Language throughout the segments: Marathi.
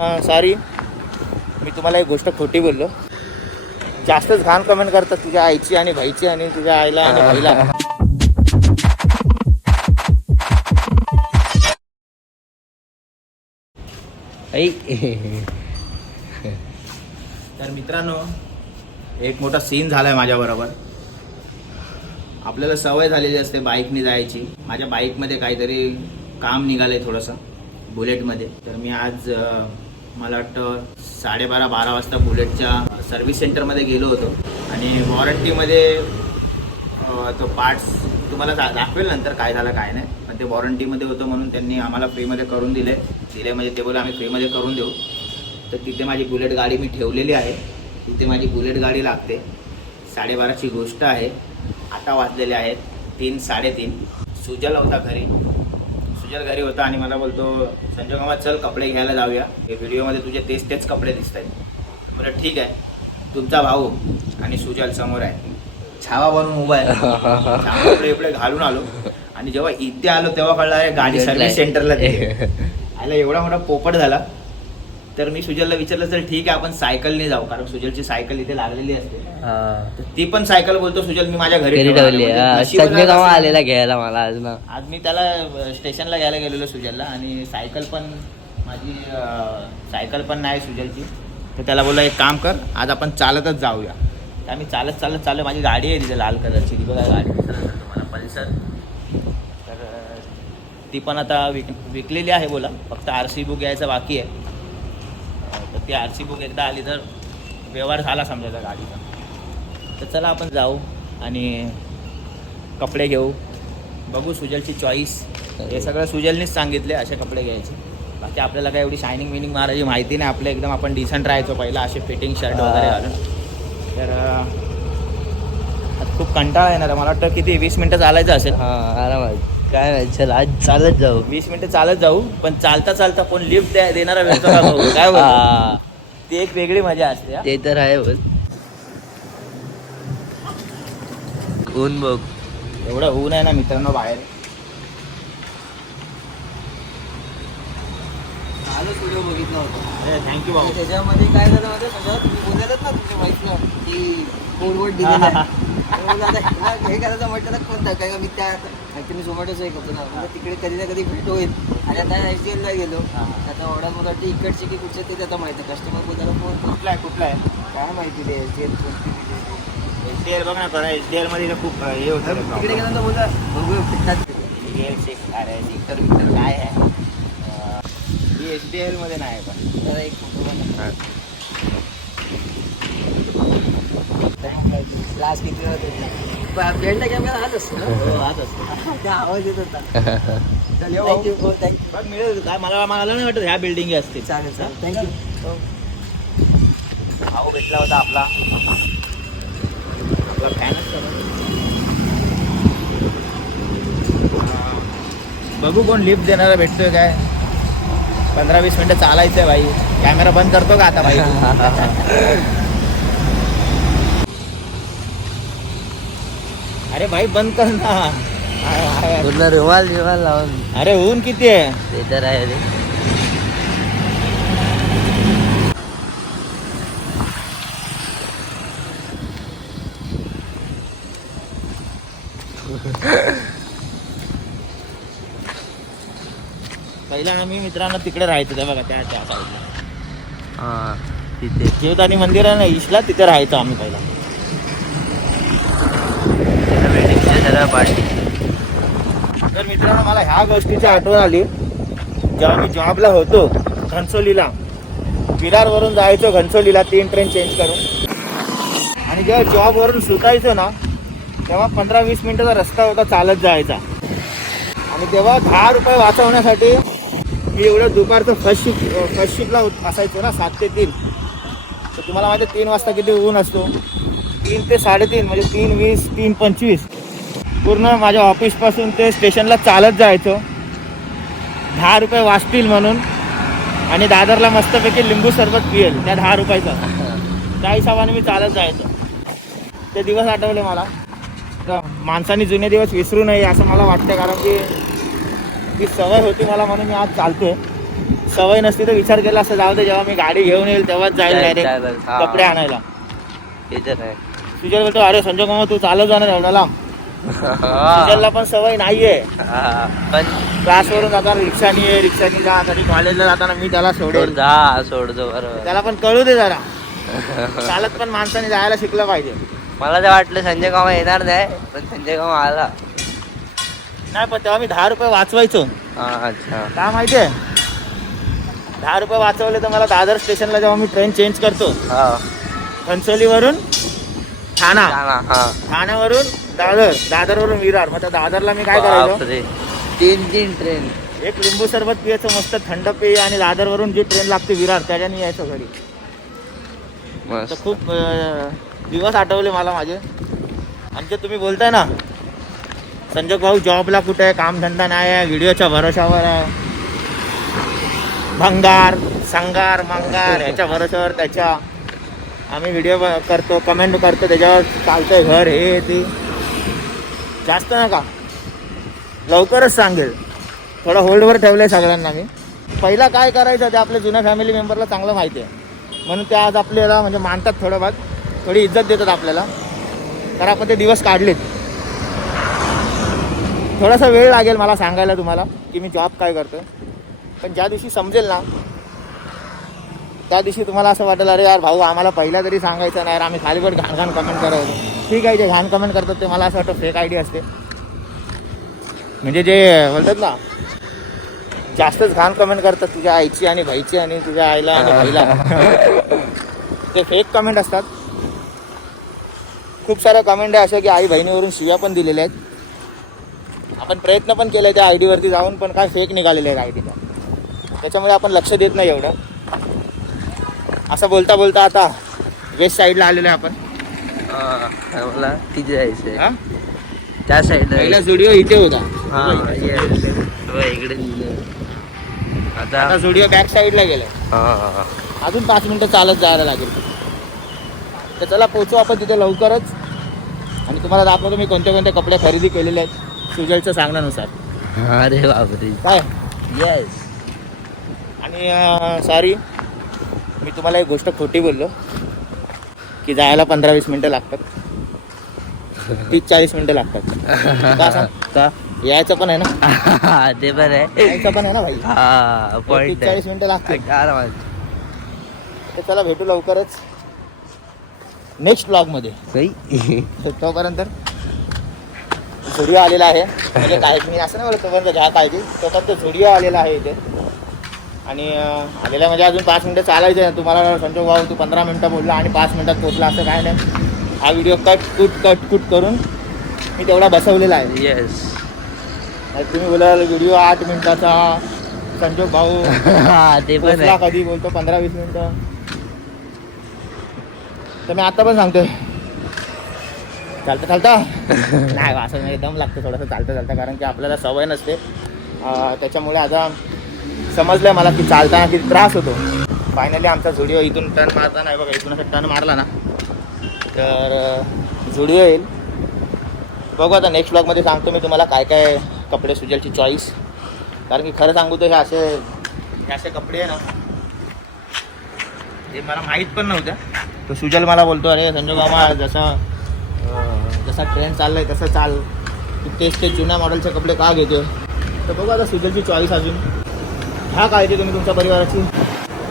सॉरी मी तुम्हाला एक गोष्ट खोटी बोललो. जास्तच घाण कमेंट करतात तुझ्या आईची आणि भाईची आणि तुझ्या आईला आणि भाईला. तर मित्रांनो एक मोठा सीन झालाय माझ्याबरोबर आपल्याला सवय झालेली असते बाईकने जायची. माझ्या बाईकमध्ये काहीतरी काम निघालंय थोडंसं बुलेटमध्ये. तर मी आज मला वाटतं साडेबारा बारा वाजता बुलेटच्या सर्व्हिस सेंटरमध्ये गेलो होतो. आणि वॉरंटीमध्ये तो पार्ट्स तुम्हाला दा दाखवेल नंतर काय झालं काय नाही. पण ते वॉरंटीमध्ये होतं म्हणून त्यांनी आम्हाला फ्रीमध्ये करून दिले. दिले म्हणजे ते बोले आम्ही फ्रीमध्ये करून देऊ. तर तिथे माझी बुलेट गाडी मी ठेवलेली आहे. तिथे माझी बुलेट गाडी लागते. साडेबाराची गोष्ट आहे. आता वाजलेले आहेत तीन साडेतीन. सुजल होता घरी. सुजल घरी होता आणि मला बोलतो संजय मामा चल कपडे घ्यायला जाऊया. हे व्हिडिओमध्ये तुझे तेच तेच कपडे दिसत आहेत म्हणलं ठीक आहे. तुमचा भाऊ आणि सुजल समोर आहे. छावा बनवून उभा आहे. कपडे बिपडे घालून आलो. आणि जेव्हा इथे आलो तेव्हा कळलं गाडी सर्व्हिस सेंटरला. आला एवढा मोठा पोपट झाला. तर मी सुजलला विचारलं तर ठीक आहे आपण सायकलने जाऊ. कारण सुजलची सायकल इथे लागलेली असते. तर ती पण सायकल बोलतो सुजल मी माझ्या घरी घरी ठेवणार. ठेवली म्हणजे हा. संजय आलेला घ्यायला मला आज ना. आज मी त्याला अ, स्टेशनला घ्यायला गेलेलो सुजलला आणि सायकल पण माझी अ, सायकल पण नाही सुजलची. तर त्याला बोलला एक काम कर आज आपण चालतच जाऊया. तर आम्ही चालत चालत चालू माझी गाडी आहे तिथे लाल कलरची ती बघा गाडी. दिसत असेल तुम्हाला पल्सर तर अ, ती पण आता विक विकलेली आहे बोला. फक्त आर सी बुक यायचं बाकी आहे. ती आर सी बुक एकदा आली तर व्यवहार झाला समजायचा गाडीचा. तर चला आपण जाऊ आणि कपडे घेऊ. बघू सुजलची चॉईस हे सगळं सुजलनीच सांगितले असे कपडे घ्यायचे. बाकी आपल्याला काय एवढी शायनिंग विनिंग मारायची माहिती नाही. आपलं एकदम आपण डिसेंट राहायचो पहिला असे फिटिंग शर्ट वगैरे. घालून. तर खूप कंटाळा येणार. मला वाटतं किती वीस मिनटं चालायचं असेल. हा आरामात. काय माहिती चल आज चालत जाऊ वीस मिनिटं चालत जाऊ पण चालता चालता कोण लिफ्ट देणारा का भाऊ? काय बोलतो? हा, ती एक वेगळी मजा असते हा. ते तर आहे बघ ऊन बघ एवढं ऊन आहे ना मित्रांनो बाहेर कालच व्हिडिओ बघितला होता थँक्यू भाऊ त्याच्यामध्ये काय झालं सगळं तुम्ही बोलायलात ना तुमच्या वाईफला की दिलेला आहे. तर ह्याला हे करायचं म्हटलं तर कोणता काय मी त्या ॲक्च्युली झोमॅटोचं एक होतो ना. म्हणजे तिकडे कधी ना कधी भेट होईल. आणि आता एच डी एलला गेलो. हा. आता ऑर्डर मला वाटतं इकडची की कुठचे ते आता माहिती. कस्टमर बोलायला फोन कुठला आहे कुठला आहे? काय माहिती ते H D L H D L बघ ना बघा एच डी एलमध्ये इथं खूप हे होतं तिकडे गेल्यानंतर बोलला बघूया भेटतात ते. एच डी एल चेक अरे सीटर बिटर काय आहे? ही एच डी एलमध्ये नाही पण. एक फोटो बनव. क्लास किती वेळा बेल्टला कॅमेरा हाच असतो ना? हाच असतो. त्या आवाज येत होता चल, ये थँक्यू हो थँक्यू बघ मिळेल काय मला मला नाही वाटत ह्या बिल्डिंग असतील चालेल चालेल थँक्यू भाऊ भेटला होता आपला आपला फॅनच बघू कोण लिफ्ट देणारा भेटतोय काय पंधरा वीस मिनटं चालायचं आहे भाई कॅमेरा बंद करतो का आता भाई अरे भाई बंद कर ना. हाय. पूर्ण रुमाल लावून. अरे ऊन किती आहे? ते तर आहे रे. पहिला आम्ही मित्रांनो तिकडे राहायचो त्या बघा त्या त्या साईडला हा तिथे. जीवदानी मंदिर आहे ना ईशला तिथे राहायचो आम्ही पहिला. जरा पार्टी तर मित्रांनो मला ह्या गोष्टीची आठवण आली. जेव्हा मी जॉबला होतो घनसोलीला. विरारवरून जायचो घनसोलीला तीन ट्रेन चेंज करून. आणि जेव्हा जॉबवरून सुटायचो ना तेव्हा पंधरा वीस मिनिटाचा रस्ता होता चालत जायचा. आणि तेव्हा दहा रुपये वाचवण्यासाठी मी एवढं दुपारचं फर्स्ट शिफ्ट फर्स्ट शिफ्टला असायचो ना सात ते तीन. तर तुम्हाला माहिती तीन वाजता किती ऊन असतो? तीन ते साडेतीन म्हणजे तीन वीस तीन पंचवीस. पूर्ण माझ्या ऑफिसपासून ते स्टेशनला चालत जायचो. दहा रुपये वाचतील म्हणून. आणि दादरला मस्तपैकी लिंबू सरबत पिएल त्या दहा रुपयाचा. त्या हिशोबाने मी चालत जायचो. ते दिवस आठवले मला. तर माणसाने जुने दिवस विसरू नये असं मला वाटतं कारण की ती सवय होती मला म्हणून मी आज चालतोय. सवय नसती तर विचार केला असं जाऊ दे जेव्हा मी गाडी घेऊन येईल तेव्हाच जाईल डायरेक्ट. कपडे आणायला. ते तर आहे. सुजल बोलतो अरे संजय मामा तू चालत जाणार एवढा लांब सुजलला पण सवय नाहीये. पण क्लासवरून जाताना रिक्षानी रिक्षानी जा कधी कॉलेजला जाताना मी त्याला सोड सोडेल जा सोडतो बरोबर. त्याला पण कळू दे जरा. चालत पण माणसाने जायला शिकलं पाहिजे. मला तर वाटलं संजय कामा येणार नाही पण संजय कामा आला. नाही पण तेव्हा मी दहा रुपये वाचवायचो. हा अच्छा. का माहितीये? दहा रुपये वाचवले तर मला दादर स्टेशनला जेव्हा मी ट्रेन चेंज करतो घनसोलीवरून ठाणा. हा. ठाण्यावरून दादर दादरवरून विरार. मग त्या दादरला मी काय करायचो? बापरे. तीन तीन ट्रेन एक लिंबू सरबत पियाचं मस्त थंड पेय आणि दादरवरून जी ट्रेन लागते विरार त्याच्याने यायचं घरी. तर मस्त खूप अं, दिवस आठवले मला माझे. आणि ते तुम्ही बोलताय ना संजय भाऊ जॉबला कुठे आहे कामधंदा नाही आहे व्हिडिओच्या भरोशावर आहे. भंगार संगार मंगार ह्याच्या भरोशावर त्याच्या आम्ही व्हिडिओ करतो कमेंट करतो त्याच्यावर चालतंय घर हे ते. जास्त नका. लवकरच सांगेल. थोडं होल्डवर ठेवलं आहे सगळ्यांना मी. पहिला काय करायचं ते आपल्या जुन्या फॅमिली मेंबरला चांगलं माहिती आहे म्हणून ते आज आपल्याला म्हणजे मानतात थोडं भाग थोडी इज्जत देतात आपल्याला. तर आपण ते दिवस काढलेत. थोडासा वेळ लागेल मला सांगायला तुम्हाला की मी जॉब काय करतो पण ज्या दिवशी समजेल ना त्या दिवशी तुम्हाला असं वाटेल अरे यार भाऊ आम्हाला पहिला तरी सांगायचं नाही यार आम्ही खालीवर घाण घाण कमेंट करायचो ठीक आहे जे घाण कमेंट करतात ते मला असं वाटतं फेक आय डी असते. म्हणजे जे बोलतात ना जास्तच घाण कमेंट करतात तुझ्या आईची आणि भाईची आणि तुझ्या आईला आणि भाईला. ते फेक कमेंट असतात. खूप साऱ्या कमेंट आहे अशा की आई बहिणीवरून शिव्या पण दिलेल्या आहेत. आपण प्रयत्न पण केले त्या आय डीवरती जाऊन पण काय फेक निघालेले आहेत आय डीच्या त्याच्यामुळे आपण लक्ष देत नाही एवढं. असं बोलता बोलता आता वेस्ट साईडला आलेलो आहे आपण. मला तिथे जायचंय. हा? त्या साईडला पहिला स्टुडिओ इथे होता. हा इकडे. आता आता स्टुडिओ बॅक साईडला गेलाय. हा. अजून पाच मिनटं चालत जायला लागेल. तर चला पोचू आपण तिथे लवकरच. आणि तुम्हाला दाखवतो मी कोणते कोणते कपडे खरेदी केलेले आहेत सुजलच्या सांगण्यानुसार. अरे बापरे. काय? येस आणि सॉरी मी तुम्हाला एक गोष्ट खोटी बोललो की जायला पंधरा वीस मिनटं लागतात. तीस चाळीस मिनटं लागतात. का सांग? का? यायचं पण आहे ना? ते पण आहे. यायचं पण आहे ना भाई? हा तीस चाळीस मिनटं तर चला भेटू लवकरच. नेक्स्ट ब्लॉगमध्ये तोपर्यंत झुडिओ आलेला आहे. म्हणजे काय मी असं नाही बोलत तोपर्यंत घ्या काळजी. तोपर्यंत झुडिओ आलेला आहे इथे. आणि अं, आलेला म्हणजे अजून पाच मिनटं चालायचं आहे तुम्हाला संजोग भाऊ तू पंधरा मिनटं बोलला आणि पाच मिनटात पोचला असं काय नाही. हा व्हिडिओ कट कुट कट कुट करून मी तेवढा बसवलेला आहे. येस तुम्ही बोलाल व्हिडिओ आठ मिनिटाचा संजोग भाऊ हा ते पण पोचला आहे. कधी बोलतो पंधरा वीस मिनिटं. तर मी आता पण सांगतोय. चालतं चालतं? नाही असं नाही दम लागतं थोडंसं चालतं चालतं कारण की आपल्याला सवय नसते. अं, त्याच्यामुळे आता समजलंय मला की चालताना किती त्रास होतो. फायनली आमचा झुडिओ इथून टर्न मारताना आहे बघा इथून असं टर्न मारला ना. तर झुडिओ येईल. बघू आता नेक्स्ट ब्लॉगमध्ये सांगतो मी तुम्हाला काय काय कपडे सुजलची चॉईस कारण की खरं सांगू तर हे असे हे असे कपडे आहे ना ते मला माहीत पण नव्हतं. तो सुजल मला बोलतो अरे संजय मामा जसा जसा ट्रेंड चाललाय तसं चाल. तू तेच ते जुन्या मॉडेलचे कपडे का घेतो तर बघू आता सुजलची चॉईस अजून. ह्या काळजी तुम्ही तुमच्या परिवाराची.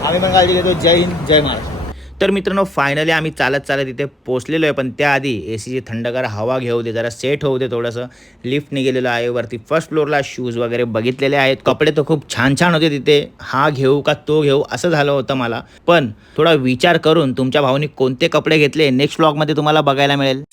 आम्ही पण काळजी घेतो. जय हिंद जय महाराष्ट्र. तर मित्रांनो फायनली आम्ही चालत चालत इथे पोचलेलो आहे पण त्याआधी ए सीची थंडगार हवा घेऊ दे जरा सेट होऊ दे थोडंसं. लिफ्ट निघेलेलं आहे वरती फर्स्ट फ्लोअरला शूज वगैरे बघितलेले आहेत. कपडे तर खूप छान छान होते तिथे. हा घेऊ का तो घेऊ असं झालं होतं मला. पण थोडा विचार करून तुमच्या भाऊनी कोणते कपडे घेतले नेक्स्ट ब्लॉगमध्ये तुम्हाला बघायला मिळेल.